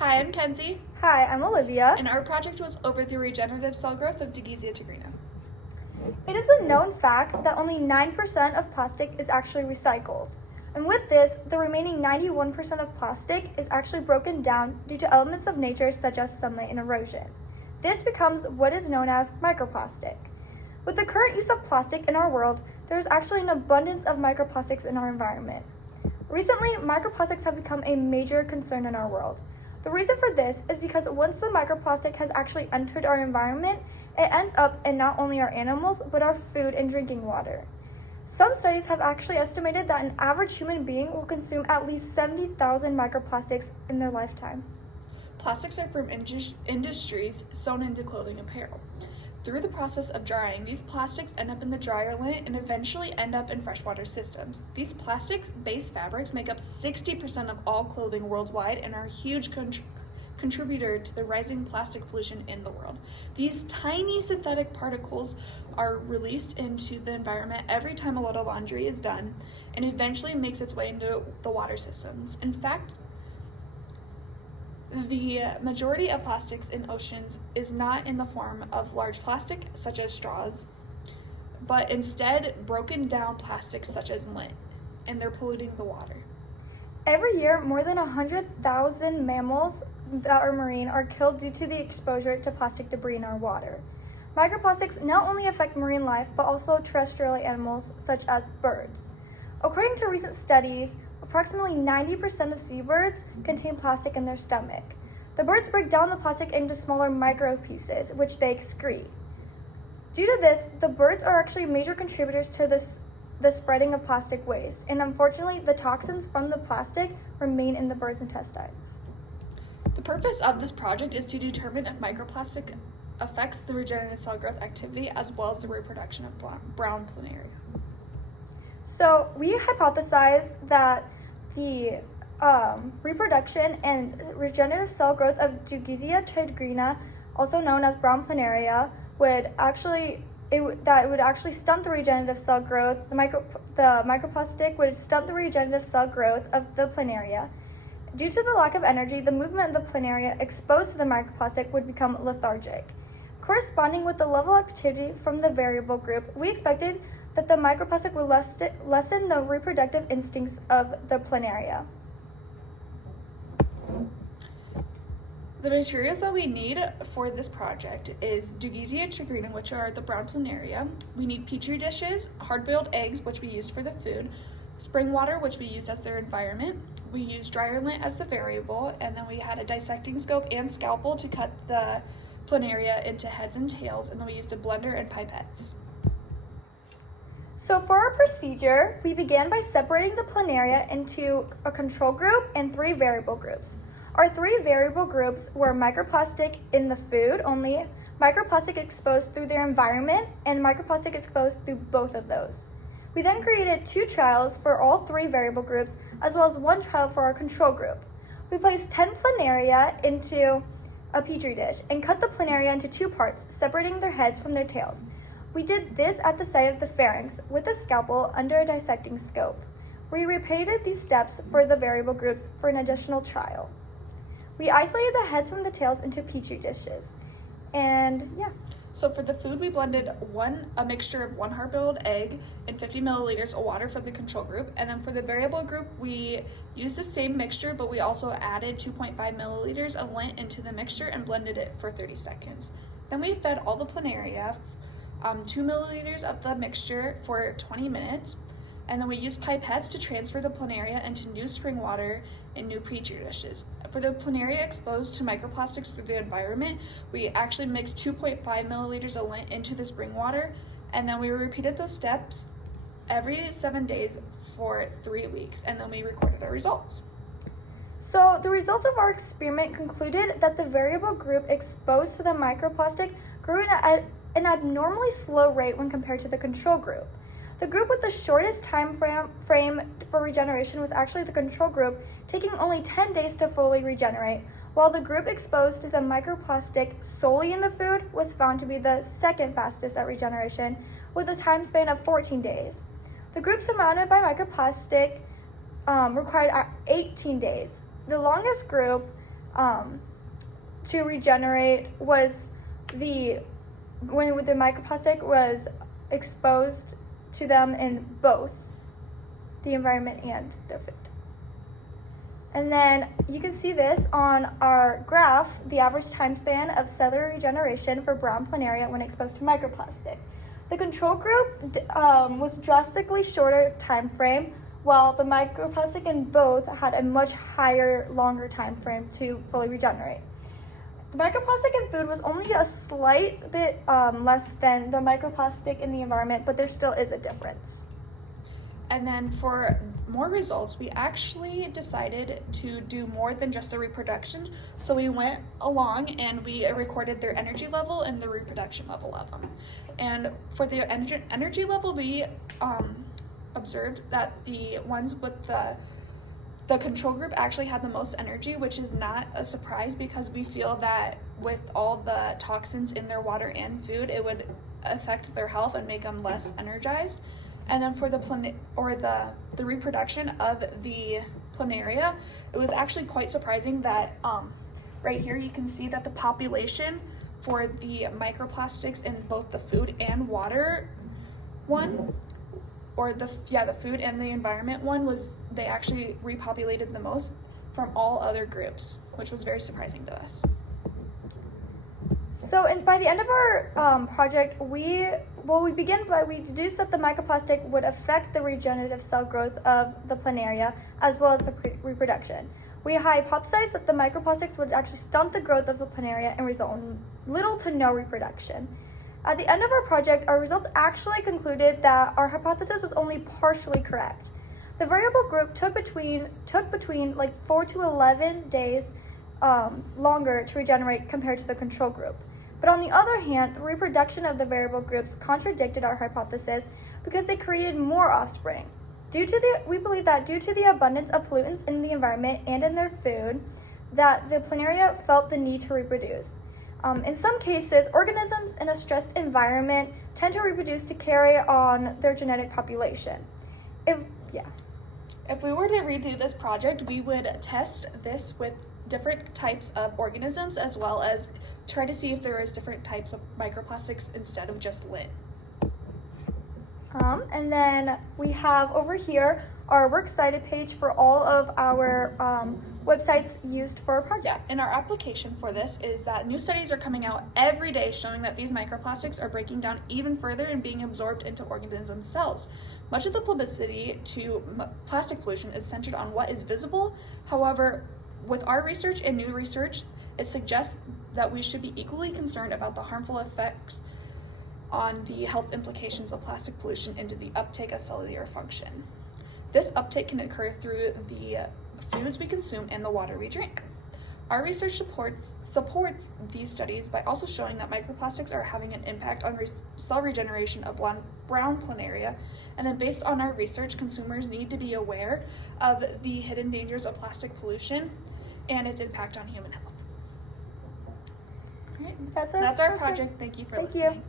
Hi, I'm Kenzie, Hi, I'm Olivia. and our project was over the regenerative cell growth of Dugesia tigrina. It is a known fact that only 9% of plastic is actually recycled. And with this, the remaining 91% of plastic is actually broken down due to elements of nature such as sunlight and erosion. This becomes what is known as microplastic. With the current use of plastic in our world, there is actually an abundance of microplastics in our environment. Recently, microplastics have become a major concern in our world. The reason for this is because once the microplastic has actually entered our environment, it ends up in not only our animals, but our food and drinking water. Some studies have actually estimated that an average human being will consume at least 70,000 microplastics in their lifetime. Plastics are from industries sewn into clothing and apparel. Through the process of drying, these plastics end up in the dryer lint and eventually end up in freshwater systems. These plastics-based fabrics make up 60% of all clothing worldwide and are a huge contributor to the rising plastic pollution in the world. These tiny synthetic particles are released into the environment every time a load of laundry is done and eventually makes its way into the water systems. In fact, the majority of plastics in oceans is not in the form of large plastic, such as straws, but instead broken down plastics such as lint, and they're polluting the water. Every year, more than 100,000 mammals that are marine are killed due to the exposure to plastic debris in our water. Microplastics not only affect marine life, but also terrestrial animals such as birds. According to recent studies, approximately 90% of seabirds contain plastic in their stomach. The birds break down the plastic into smaller micro pieces, which they excrete. Due to this, the birds are actually major contributors to the spreading of plastic waste, and unfortunately, the toxins from the plastic remain in the birds' intestines. The purpose of this project is to determine if microplastic affects the regenerative cell growth activity as well as the reproduction of brown planaria. So we hypothesized that the reproduction and regenerative cell growth of Dugesia tigrina, also known as brown planaria, would actually stunt the regenerative cell growth. The microplastic would stunt the regenerative cell growth of the planaria. Due to the lack of energy, the movement of the planaria exposed to the microplastic would become lethargic. Corresponding with the level of activity from the variable group, we expected that the microplastic would lessen the reproductive instincts of the planaria. The materials that we need for this project is Dugesia tigrina, which are the brown planaria. We need petri dishes, hard-boiled eggs, which we used for the food, spring water, which we used as their environment. We used dryer lint as the variable, and then we had a dissecting scope and scalpel to cut the planaria into heads and tails, and then we used a blender and pipettes. So for our procedure, we began by separating the planaria into a control group and 3 variable groups. Our 3 variable groups were microplastic in the food only, microplastic exposed through their environment, and microplastic exposed through both of those. We then created 2 trials for all 3 variable groups, as well as 1 trial for our control group. We placed 10 planaria into a petri dish and cut the planaria into 2 parts, separating their heads from their tails. We did this at the site of the pharynx with a scalpel under a dissecting scope. We repeated these steps for the variable groups for an additional trial. We isolated the heads from the tails into petri dishes. So for the food, we blended a mixture of 1 hard-boiled egg and 50 milliliters of water for the control group. And then for the variable group, we used the same mixture, but we also added 2.5 milliliters of lint into the mixture and blended it for 30 seconds. Then we fed all the planaria 2 milliliters of the mixture for 20 minutes. And then we used pipettes to transfer the planaria into new spring water in new petri dishes. For the planaria exposed to microplastics through the environment, we actually mixed 2.5 milliliters of lint into the spring water, and then we repeated those steps every 7 days for 3 weeks, and then we recorded our results. So the results of our experiment concluded that the variable group exposed to the microplastic grew at an abnormally slow rate when compared to the control group. The group with the shortest time frame for regeneration was actually the control group, taking only 10 days to fully regenerate, while the group exposed to the microplastic solely in the food was found to be the second fastest at regeneration, with a time span of 14 days. The group surrounded by microplastic required 18 days. The longest group to regenerate was when the microplastic was exposed to them in both the environment and their food. And then you can see this on our graph, the average time span of cellular regeneration for brown planaria when exposed to microplastic. The control group was drastically shorter time frame, while the microplastic in both had a much higher, longer time frame to fully regenerate. The microplastic in food was only a slight bit less than the microplastic in the environment, but there still is a difference. And then for more results, we actually decided to do more than just the reproduction. So we went along and we recorded their energy level and the reproduction level of them. And for the energy level, we observed that the ones with the control group actually had the most energy, which is not a surprise because we feel that with all the toxins in their water and food, it would affect their health and make them less energized. And then for the reproduction of the planaria, it was actually quite surprising that right here you can see that the population for the microplastics in both the food and water one, or the food and the environment one, they actually repopulated the most from all other groups, which was very surprising to us. So by the end of our project, we deduced that the microplastic would affect the regenerative cell growth of the planaria as well as the reproduction. We hypothesized that the microplastics would actually stunt the growth of the planaria and result in little to no reproduction. At the end of our project, our results actually concluded that our hypothesis was only partially correct. The variable group took between like 4 to 11 days longer to regenerate compared to the control group. But on the other hand, the reproduction of the variable groups contradicted our hypothesis because they created more offspring. We believe that due to the abundance of pollutants in the environment and in their food, that the planaria felt the need to reproduce. In some cases, organisms in a stressed environment tend to reproduce to carry on their genetic population. If we were to redo this project, we would test this with different types of organisms as well as try to see if there is different types of microplastics instead of just lint. And then we have over here our works cited page for all of our websites used for our project. Yeah, and our application for this is that new studies are coming out every day showing that these microplastics are breaking down even further and being absorbed into organism cells. Much of the publicity to plastic pollution is centered on what is visible. However, with our research and new research, it suggests that we should be equally concerned about the harmful effects on the health implications of plastic pollution into the uptake of cellular function. This uptake can occur through the foods we consume and the water we drink. Our research supports these studies by also showing that microplastics are having an impact on cell regeneration of brown planaria, and then based on our research, consumers need to be aware of the hidden dangers of plastic pollution and its impact on human health. All right, that's our project. Thank you for listening. You.